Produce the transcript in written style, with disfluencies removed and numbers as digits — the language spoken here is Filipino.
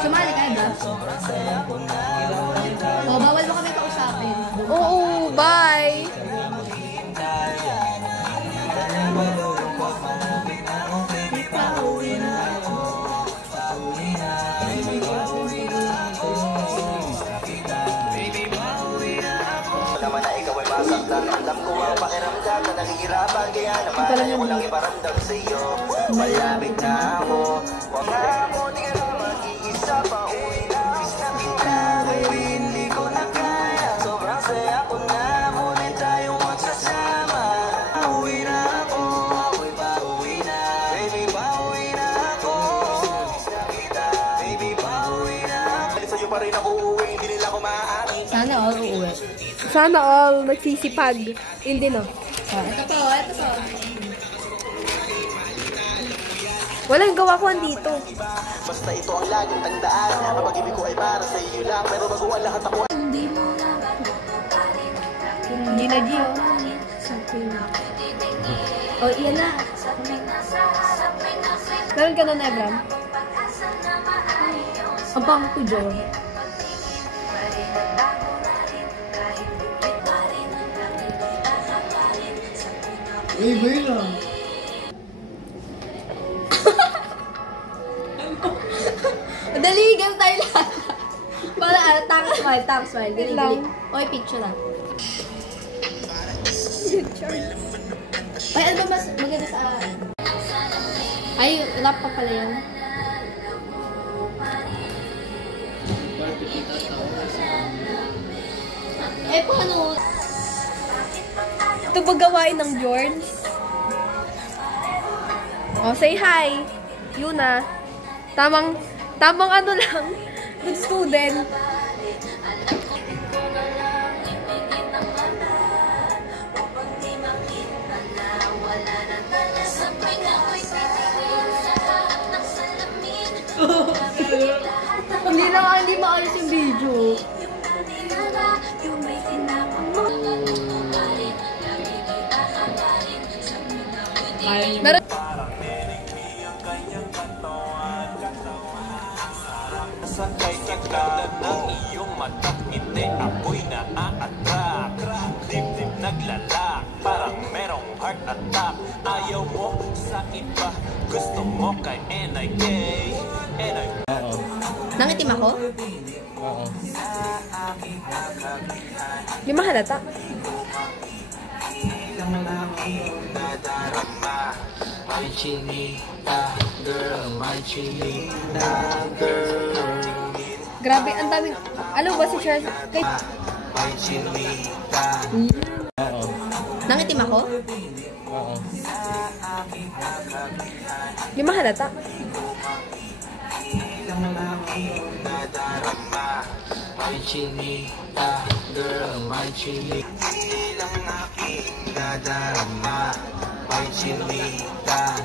Sumali ka ba? O, bawal mo kami kausapin. Oo, bye! Naman na ikaw ay masaktan. Alam ko ang pakiramdam na nakikirapan. Kaya naman ayaw ko lang iparamdam sa iyo. Malamig na ako. Huwag na ako, di ka na mag-iisa pa. Uwi na na kita. Baby, hindi ko na kaya. Sobrang saya ko na. Muli tayong magsasama. Uwi na ako. Ako'y pauwi na. Baby, pauwi na ako. Baby, pauwi na. Sa'yo pa rin ako uuwi. Hindi nila ko maaaring. Sana all uuwi. Sana all nagsisipag. Hindi no. Ito po, ito po. Walang gawa ko andito. Basta ito ang laging tandaan. Ang pag-ibig ko ay para sa iyo lang. Pero bago ang lahat ako. Hindi na, Gio. O, iyan na. Meron ka na, Nebram? Ang pang ko, Jo. Bay lang. Dali, ganun tayo lahat. Para, tang smile. Dali, dali. Okay, picture lang. Ay, ano ba mas maganda sa... Ay, laptop pala yan. Eh, paano? Ito ba gawain ng Jorns? Oh, say hi! Yuna. Tamang ano lang. Good student. Hindi maayos yung video. Meron. Sa kay kaglalan ng iyong matap ngiti ako'y naa-attract. Dibdib naglalak, parang merong heart attack. Ayaw mo sa iba, gusto mo kay NIK. Nangitim ako? Oo. Di mahalata. My chinita girl, my chinita girl. Grabe, ang daming... Alam ba si Charles? Kay... My chinita. Oo. Nangitim ako? Oo. Di mahalata. My chinita girl, my chinita. Ilang aking nadarama. My chinita.